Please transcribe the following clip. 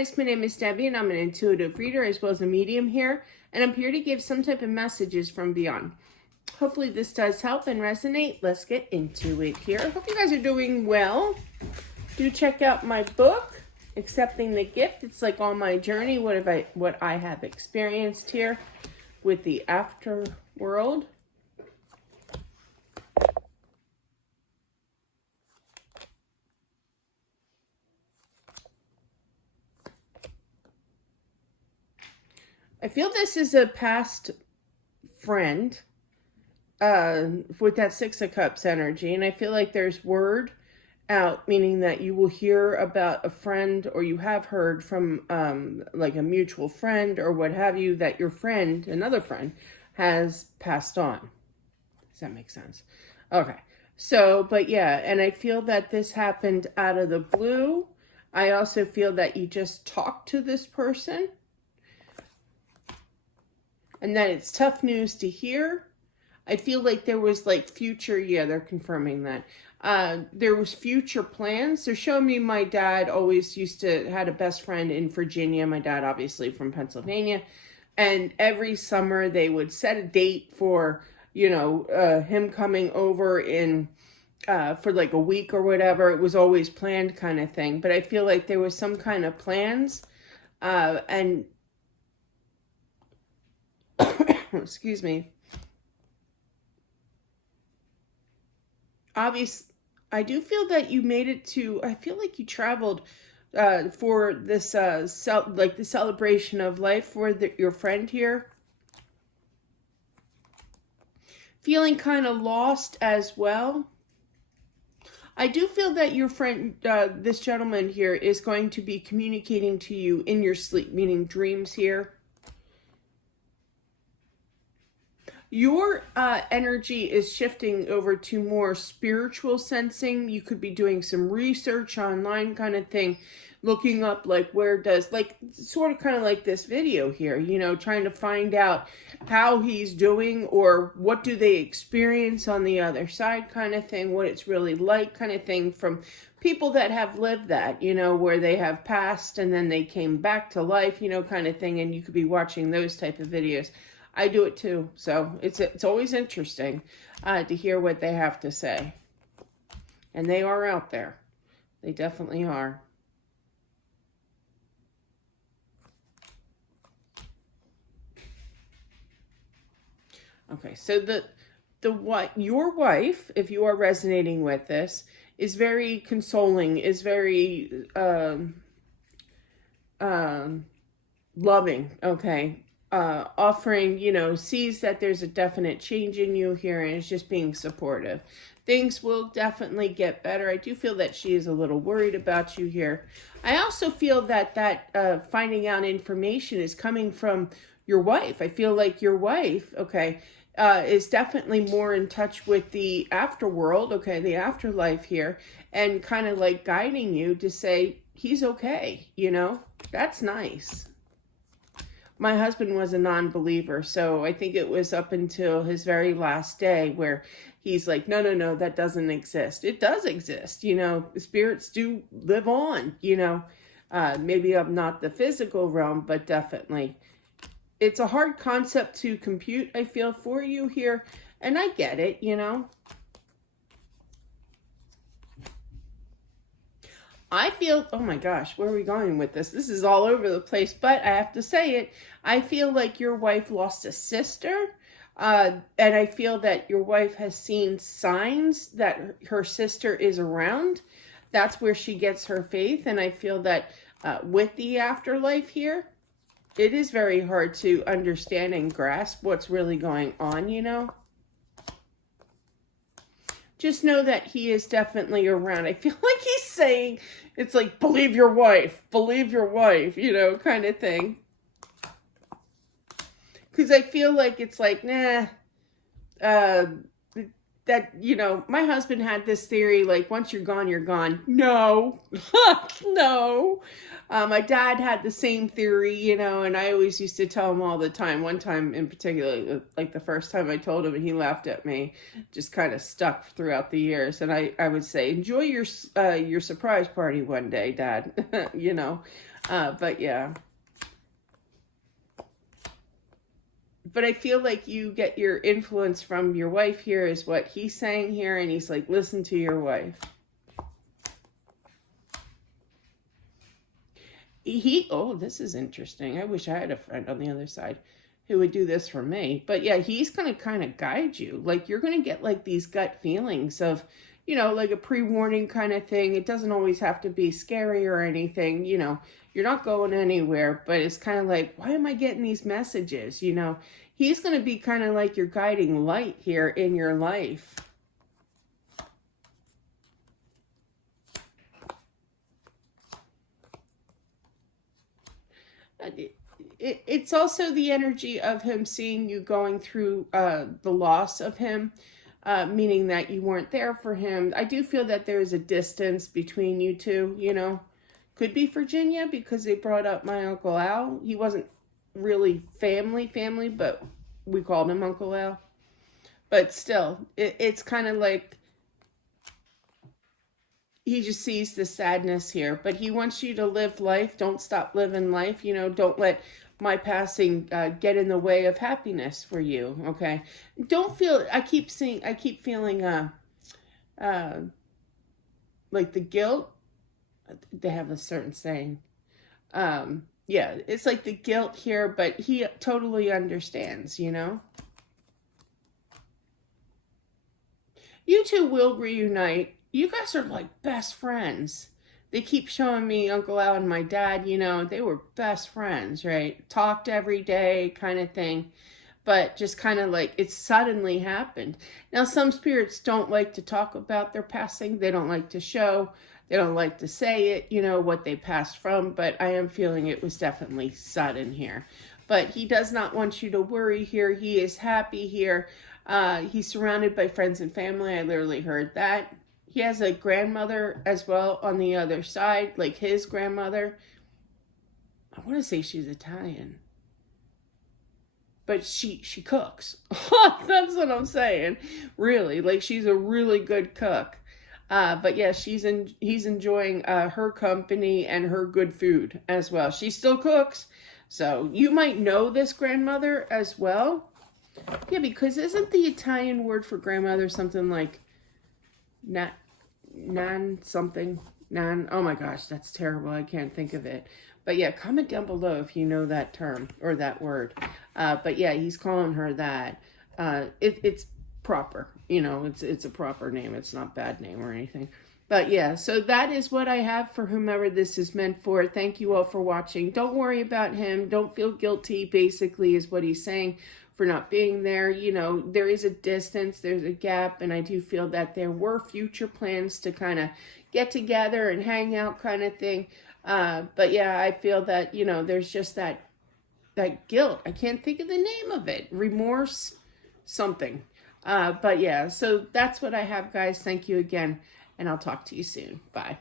guys, my name is Debbie and I'm an intuitive reader as well as a medium here, and I'm here to give some type of messages from beyond. Hopefully this does help and resonate. Let's get into it here. Hope you guys are doing well. Do check out my book, Accepting the Gift. It's like on my journey, what I have experienced here with the afterworld. I feel this is a past friend with that Six of Cups energy. And I feel like there's word out, meaning that you will hear about a friend or you have heard from like a mutual friend or what have you, that your friend, another friend, has passed on. Does that make sense? Okay. So, but yeah, and I feel that this happened out of the blue. I also feel that you just talked to this person. And that it's tough news to hear. I feel like there was like future, yeah, they're confirming that. There was future plans. They're showing me my dad always had a best friend in Virginia. My dad obviously from Pennsylvania. And every summer they would set a date for, him coming over for like a week or whatever. It was always planned kind of thing. But I feel like there was some kind of plans. And excuse me. Obviously, I do feel that you made it to, I feel like you traveled for this, like the celebration of life for your friend here. Feeling kind of lost as well. I do feel that your friend, this gentleman here, is going to be communicating to you in your sleep, meaning dreams here. Your energy is shifting over to more spiritual sensing. You could be doing some research online kind of thing, looking up like sort of kind of like this video here, trying to find out how he's doing or what do they experience on the other side kind of thing, what it's really like kind of thing from people that have lived that, where they have passed and then they came back to life, kind of thing. And you could be watching those type of videos. I do it too, so it's always interesting to hear what they have to say. And they are out there. They definitely are. Okay, so your wife, if you are resonating with this, is very consoling, is very loving, okay? Offering, sees that there's a definite change in you here and is just being supportive. Things will definitely get better. I do feel that she is a little worried about you here. I also feel that finding out information is coming from your wife. I feel like your wife, okay, is definitely more in touch with the afterworld, okay, the afterlife here, and kind of like guiding you to say, he's okay, That's nice. My husband was a non-believer, so I think it was up until his very last day where he's like, no, that doesn't exist. It does exist, spirits do live on, maybe of not the physical realm, but definitely. It's a hard concept to compute, I feel, for you here, and I get it, I feel, oh my gosh, where are we going with this? This is all over the place, but I have to say it. I feel like your wife lost a sister, and I feel that your wife has seen signs that her sister is around. That's where she gets her faith, and I feel that with the afterlife here, it is very hard to understand and grasp what's really going on, Just know that he is definitely around. I feel like he's saying, it's like, believe your wife, kind of thing. Because I feel like it's like, nah, my husband had this theory, like, once you're gone, you're gone. No, no. My dad had the same theory, and I always used to tell him all the time. One time in particular, like the first time I told him, he laughed at me, just kind of stuck throughout the years. And I would say, enjoy your surprise party one day, Dad, But yeah. But I feel like you get your influence from your wife here is what he's saying here. And he's like, listen to your wife. Oh, this is interesting. I wish I had a friend on the other side who would do this for me. But yeah, he's going to kind of guide you. Like, you're going to get like these gut feelings of, you know, like a pre-warning kind of thing. It doesn't always have to be scary or anything. You know, you're not going anywhere, but it's kind of like, why am I getting these messages? You know, he's going to be kind of like your guiding light here in your life. It's also the energy of him seeing you going through the loss of him, meaning that you weren't there for him. I do feel that there's a distance between you two, you know. Could be Virginia because they brought up my Uncle Al. He wasn't really family, but we called him Uncle Al. But still, it's kind of like he just sees the sadness here, but he wants you to live life. Don't stop living life. You know, don't let my passing get in the way of happiness for you. Okay. Don't feel, I keep feeling, like the guilt. They have a certain saying. Yeah, it's like the guilt here, but he totally understands, you know. You two will reunite. You guys are like best friends. They keep showing me Uncle Al and my dad, you know, they were best friends, right? Talked every day kind of thing. But just kind of like it suddenly happened. Now, some spirits don't like to talk about their passing. They don't like to show. They don't like to say it, you know, what they passed from. But I am feeling it was definitely sudden here. But he does not want you to worry here. He is happy here. He's surrounded by friends and family. I literally heard that. He has a grandmother as well on the other side, like his grandmother. I want to say she's Italian. But she cooks. That's what I'm saying. Really, like she's a really good cook. But yeah, he's enjoying her company and her good food as well. She still cooks. So you might know this grandmother as well. Yeah, because isn't the Italian word for grandmother something like nan something? Nan, oh my gosh, that's terrible. I can't think of it. But yeah, comment down below if you know that term or that word. But yeah, he's calling her that. It's proper, you know, it's a proper name. It's not bad name or anything. But yeah, so that is what I have for whomever this is meant for. Thank you all for watching. Don't worry about him. Don't feel guilty, basically, is what he's saying, for not being there. You know, there is a distance, there's a gap, and I do feel that there were future plans to kind of get together and hang out kind of thing. But yeah, I feel that, you know, there's just that guilt. I can't think of the name of it. Remorse, something. But yeah, so that's what I have, guys. Thank you again, and I'll talk to you soon. Bye.